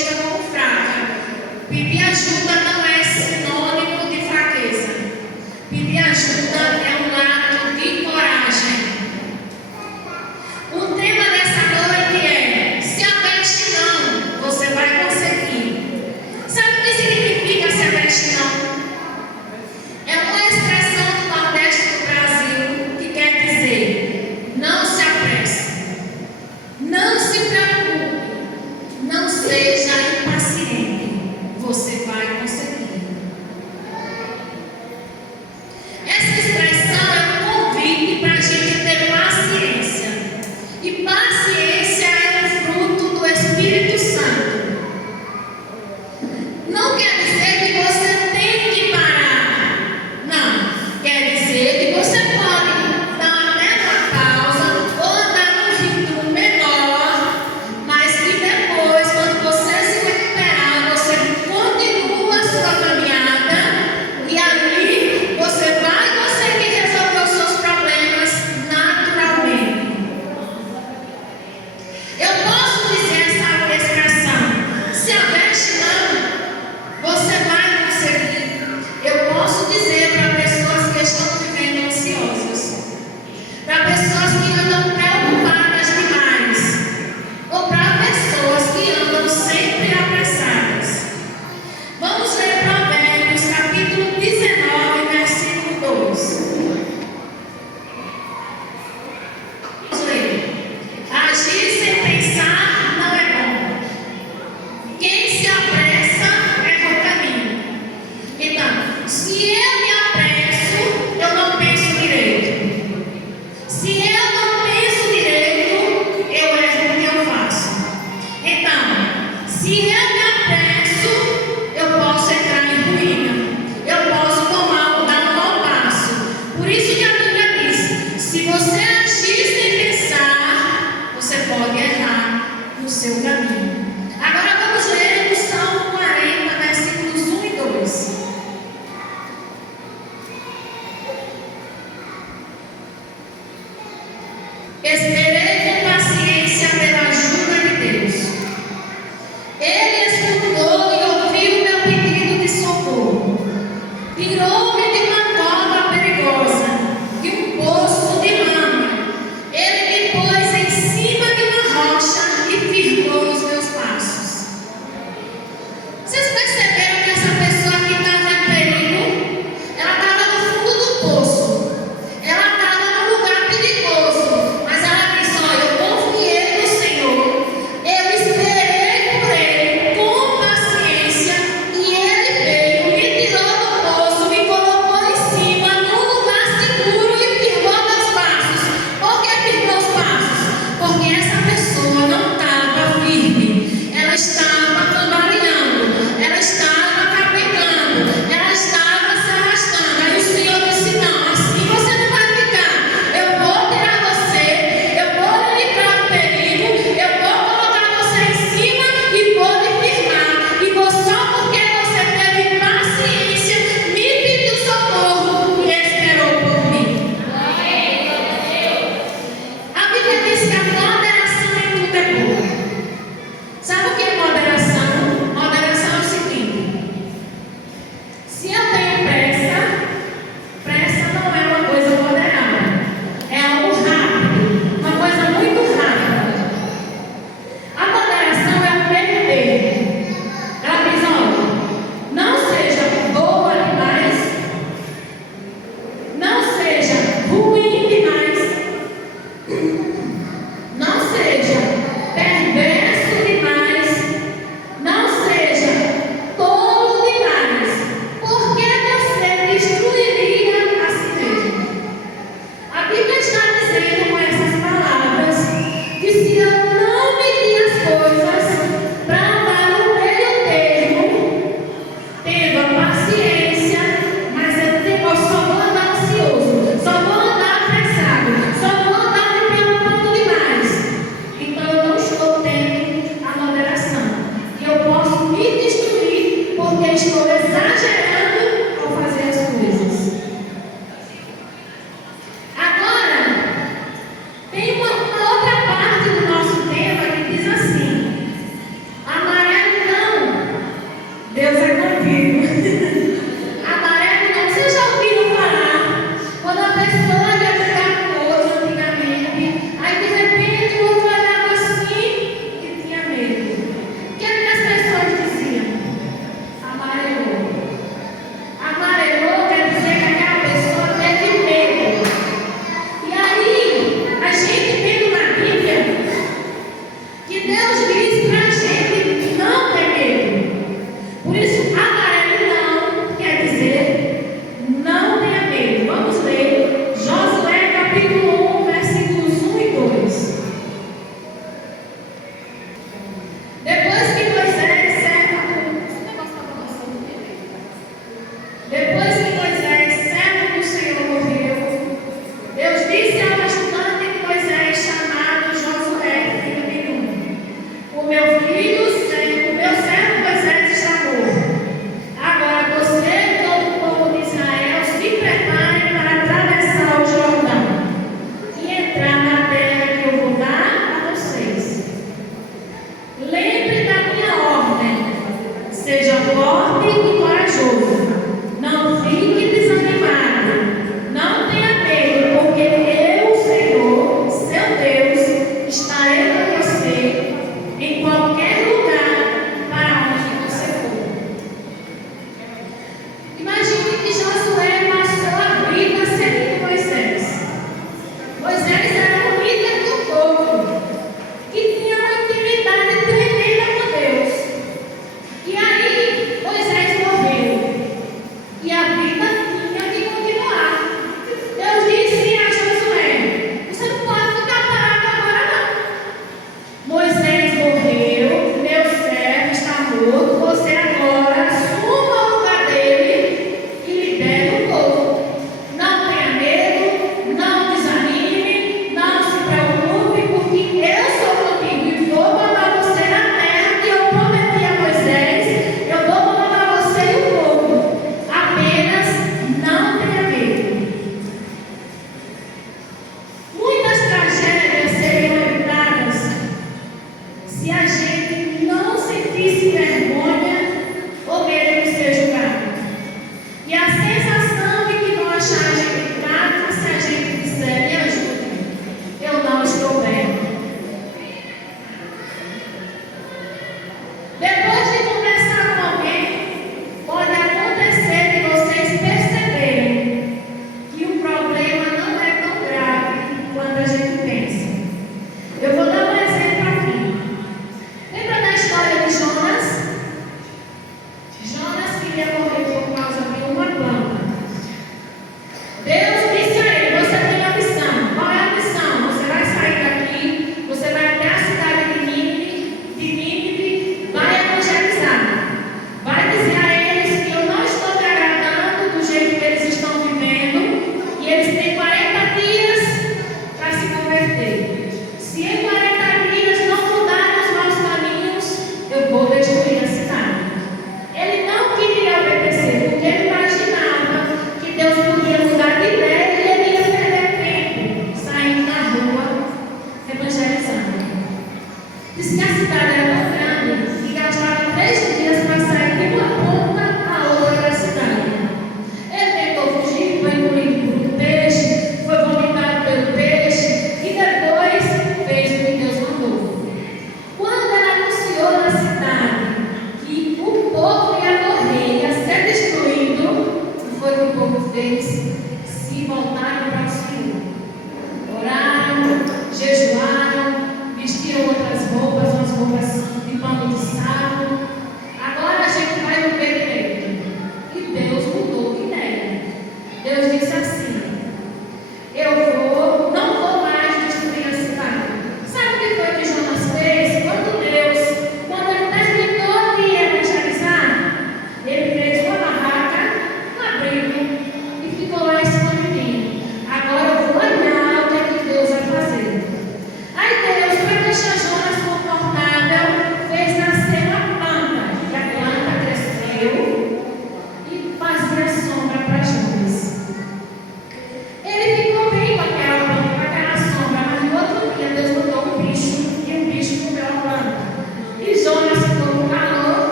vista como fraca. Pedir ajuda não é sinônimo de fraqueza. Pedir ajuda é um ato de coragem. O tema dessa noite é: se aveste não, você vai conseguir. Sabe o que significa se aveste não? É uma expressão do Nordeste do Brasil que quer dizer: não se apresse, não se preocupe, não seja impaciente, você vai conseguir. Seja forte e corajoso. Não fique desanimado. Não tenha medo, porque eu, Senhor, seu Deus, estarei com você em qualquer lugar para onde você for. Imagine que Josué passou a vida seguindo Moisés. Moisés era o líder do povo, que tinha uma intimidade tremenda com Deus. E aí, Moisés morreu.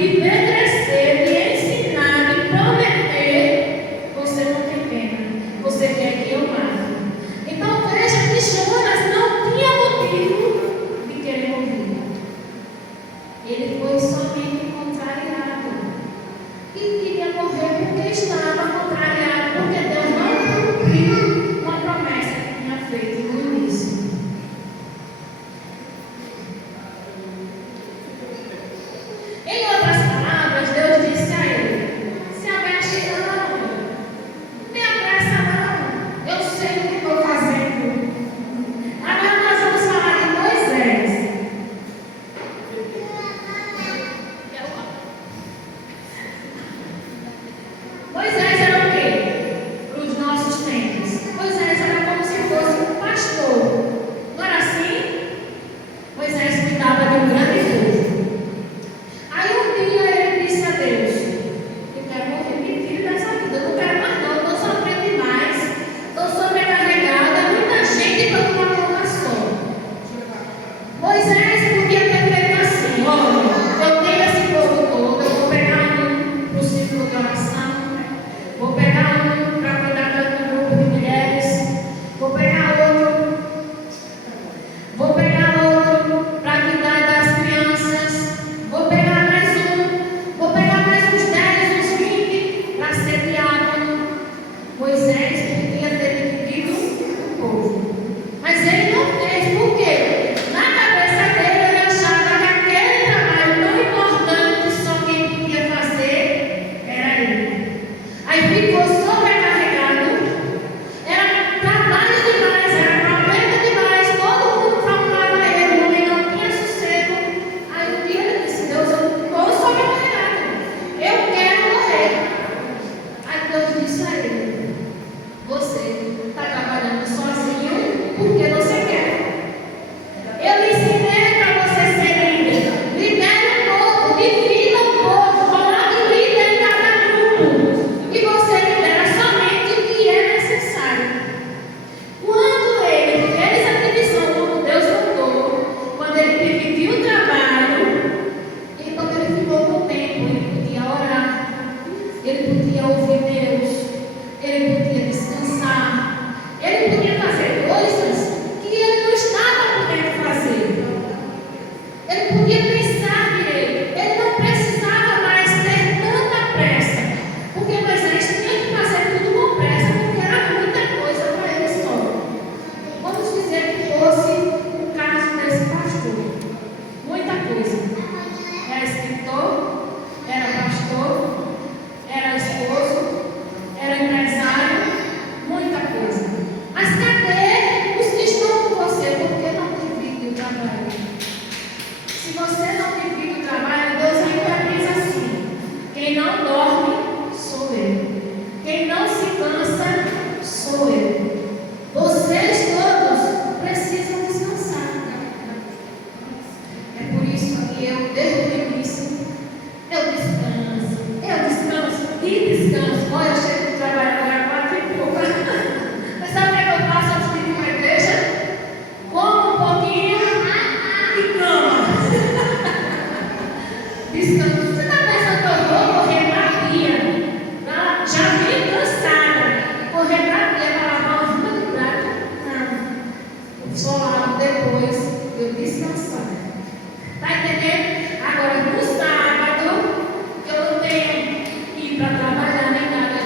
viver, crescer, de ensinar, de prometer, você não tem pena. Você quer que eu mate. Então veja que Jonas não tinha motivo de querer morrer. Ele foi somente contrariado. E queria morrer porque estava contrariado, porque Deus não cumpriu uma promessa que tinha feito no início. Em outras palavras, Deus disse a ele: se abaixe não, nem apressa não, eu sei o que estou fazendo. Agora nós vamos falar de Moisés. Moisés era o quê? Para os nossos tempos. Moisés era como se fosse um pastor. Não era assim? Moisés cuidava de um grande povo. Aí um dia ele disse a Deus: eu quero morrer metido dessa vida, eu não quero mais não, estou sofrendo demais, estou sobrecarregada, muita gente para uma conta só. Moisés podia ter feito assim: olha, eu tenho esse povo todo, eu vou pegar um para o círculo de oração, vou pegar um para cuidar do grupo de mulheres, vou pegar outro para cuidar das crianças, vou pegar mais uns 10, uns 20 para ser diácono. Moisés podia ter dividido o povo, mas ele não fez. Por quê? Na cabeça dele ele achava que aquele trabalho tão importante só quem podia fazer era ele. Aí ficou sobrecarregado, era trabalho demais, era problema demais, todo mundo procurava ele, o homem não tinha sossego. Aí um dia ele disse: Deus, eu estou sobrecarregado, eu quero morrer. Aí Deus disse a ele: você está trabalhando sozinho porque você quer. Eu lhe ensinei para você ser líder. Lidere o povo, divida o povo, coloque líder em cada grupo. E você lidera somente o que é necessário. Quando ele fez a divisão como Deus mandou, quando ele dividiu o trabalho, então ele ficou com tempo, ele podia orar, ele podia ouvir Deus, ele podia descansar, ele podia fazer coisas que ele não estava podendo fazer. Ele podia pensar direito, ele não precisava mais ter tanta pressa, porque Moisés tinha que fazer tudo com pressa, porque era muita coisa para ele só. Vamos dizer que fosse o caso desse pastor, muita coisa. Era escritor, era pastor, era esposo, era empresário, muita coisa. Mas cadê os que estão com você? Por que não divide o trabalho? Se você não divide o trabalho, Deus ainda diz assim: quem não dorme, sou eu. Quem não se cansa, sou eu. Vocês todos precisam descansar. É por isso que eu, desde o início, eu descanso e descanso. Olha, eu chego de trabalho agora 4 e pouco. Mas sabe o que eu faço antes de ir para a igreja? Como um pouquinho e cama. Descanso. Você está pensando que eu vou correr para a pia? Já vim cansada. Correr para a pia para lavar os meus de prato? Não. Eu só lavo depois eu descansar. Está entendendo? Agora, no sábado, que eu não tenho que ir para trabalhar nem nada,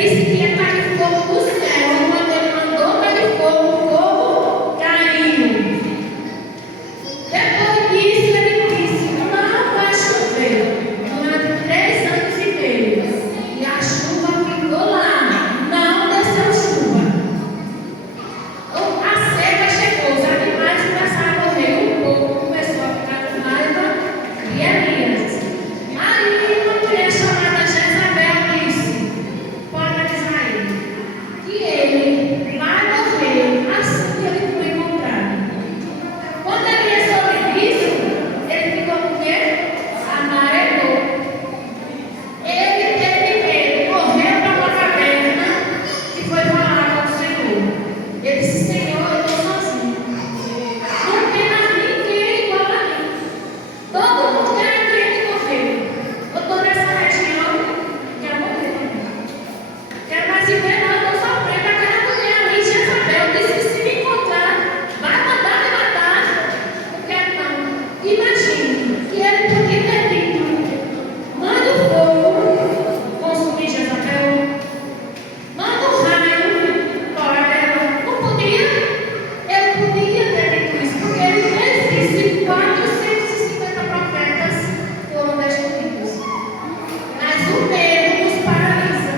disse que ia cair fogo do céu. E quando ele mandou cair fogo, o fogo caiu. Depois disso, ele disse: não vai chover durante 3 anos e meio. E a chuva ficou lá, não desceu chuva. A seca chegou, os animais começaram a morrer, o povo começou a ficar com raiva e Elias. Aí uma mulher chamada Jezabel disse para Israel que ele vai morrer assim que ele for encontrado. Quando Elias soube disso, ele ficou com o quê? Amarelou. Ele teve medo, correu para uma caverna e foi falar com o Senhor. Ele disse: Senhor, eu estou sozinho. Não tem mais ninguém igual a mim. Todo mundo quer morrer. Eu estou nessa região, quero morrer também. Quero mais viver, não, eu estou sofrendo. Aquela mulher ali, Jezabel, disse que se me encontrar, vai mandar me matar. Não quero não. Imagine que ele podia ter dito: manda o fogo consumir Jezabel. Manda o raio para ela. Não podia? Ele podia ter dito isso, porque ele fez isso e 450 profetas foram destruídos. Mas o medo nos paralisa.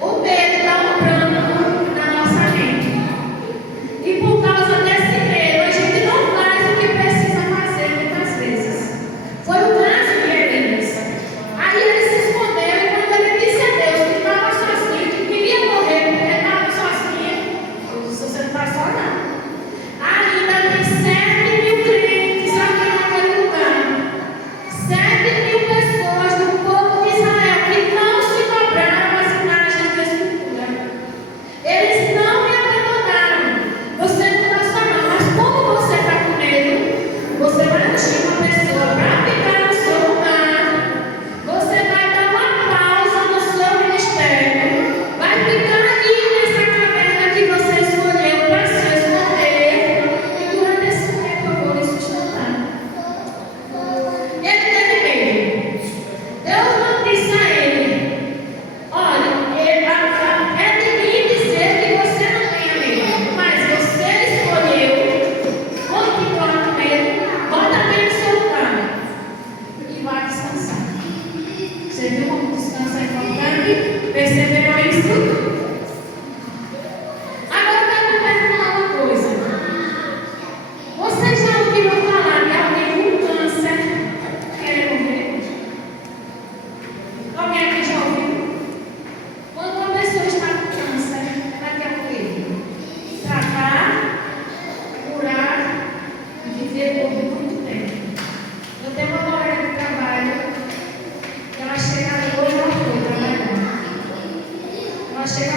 O medo dá um branco na nossa mente. E por causa desse medo, a gente não faz o que precisa fazer muitas vezes. Foi o caso de Elias. Aí ele se escondeu e quando ele disse a Deus que estava sozinho, que queria morrer porque estava sozinho, Deus disse: você não está só não. Ainda tem 7.000 crentes aqui naquele lugar. 7.000 pessoas do povo de Israel que não se dobraram às imagens da escultura. Eles não me abandonaram. Você não está só não, mas como você está com medo, você vai ungir uma pessoa para ficar no seu lugar. Você vai dar uma pausa no seu ministério. Vai ficar aí nessa caverna que você escolheu para se esconder. E durante esse tempo eu vou lhe sustentar. Ele teve medo. Deus não disse a ele: olha, é de mim dizer que você não tenha medo, mas você escolheu continuar com medo, bota bem no seu lugar e vai descansar. Você viu como descanso é importante? Perceberam isso? Agora eu quero perguntar uma coisa. Vocês já ouviram falar de alguém com câncer querendo morrer? Alguém aqui já ouviu? Quando uma pessoa está com câncer, ela quer o quê? Tratar, curar e viver por muito tempo. Eu tenho uma colega de trabalho que ela chega ali, hoje ela foi trabalhar. Ela chega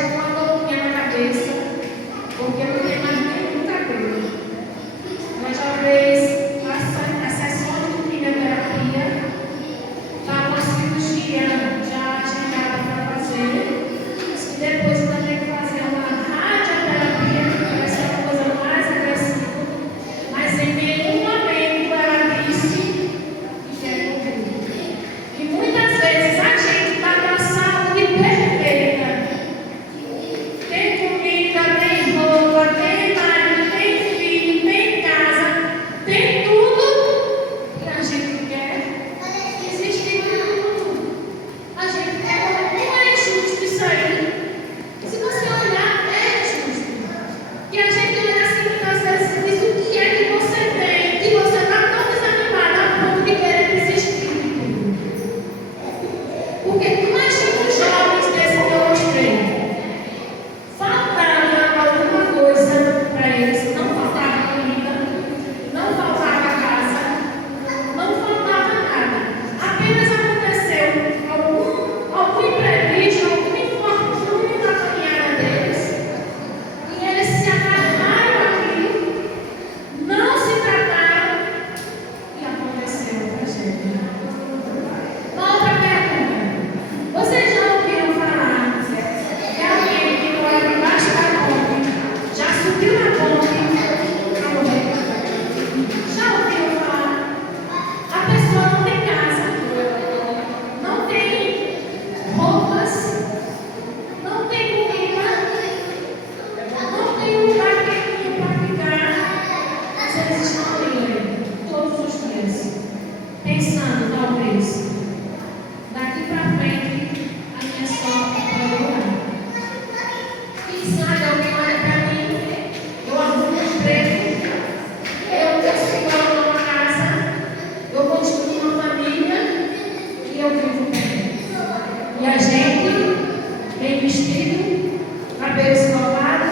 bem vestido, cabelo escovado,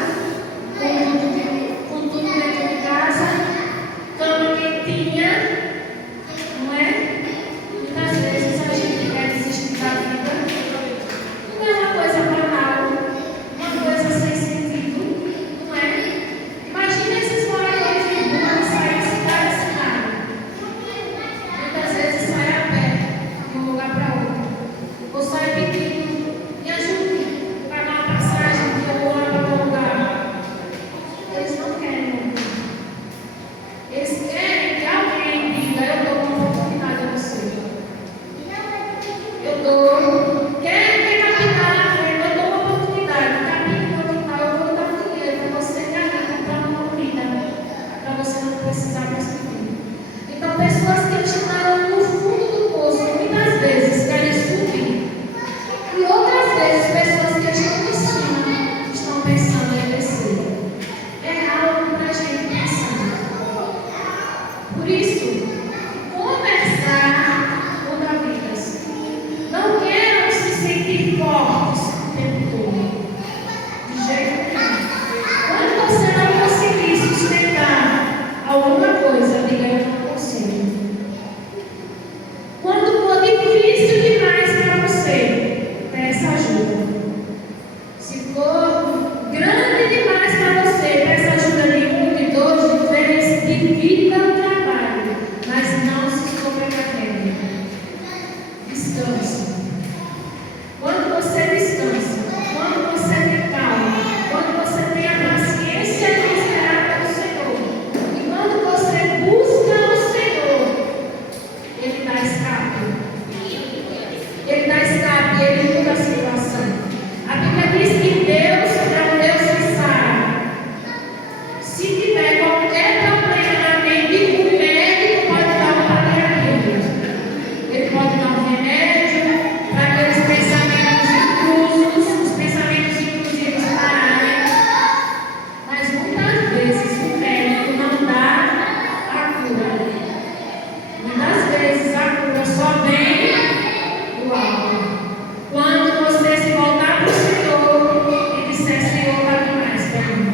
com tudo dentro de casa, cama quentinha, não é? Muitas vezes a gente quer desistir da vida. Não é uma coisa banal, uma coisa sem sentido, não é? Imagina esses moradores de rua saírem de cidade a cidade. Muitas vezes sai a pé de um lugar para outro. Ou sai pedindo, me ajude a pagar uma passagem de um lugar para outro lugar. Eles não querem morrer. Eles querem que alguém diga, eu dou uma oportunidade a você. Eu dou. Quer capinar na frente, eu dou uma oportunidade. Capina no quintal, eu vou dar um dinheiro para você comprar uma comida. Para você não precisar mais pedir. Então, pessoas que estão no fundo do poço, muitas vezes querem subir. E outras vezes, pessoas que estão em cima estão pensando em descer. É algo para a gente pensar. Por isso, conversar muda vidas. Não quero se sentir fortes o tempo todo. De jeito nenhum. Quando você não conseguir sustentar alguma coisa, diga eu não consigo. Quando for difícil demais para você, peça ajuda. Se for grande demais para você, peça ajuda de um, de dois, de três, divida o trabalho, mas não se sobrecarregue. Descanse. Quando você descansa, quando você tem calma, quando você tem a paciência de esperar pelo Senhor, e quando você busca o Senhor, Ele dá escape. Ele dá escape, Ele muda a situação. A Bíblia diz que Deus é um Deus que sabe. Se tiver qualquer problema na mente, o médico pode dar um paliativo. Ele pode dar um remédio para aqueles pensamentos intrusos, os pensamentos intrusivos pararem. Mas muitas vezes o médico não dá a cura. Muitas vezes a cura só vem do alto. Quando você se voltar para o Senhor e disser, Senhor, está demais para mim.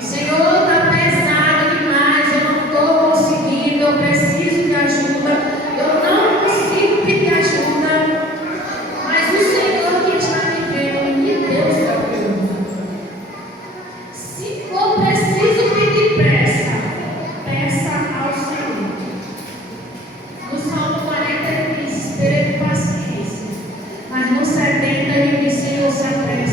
Senhor, está pesado demais, eu não estou conseguindo, eu preciso de ajuda, eu não consigo pedir ajuda, mas o Senhor que está me vendo, me deu o seu ajuda. Se for preciso pedir peça ao Senhor. No Salmo 40 ele diz, espere com paciência, mas no 70 ele diz, Senhor, se apresse.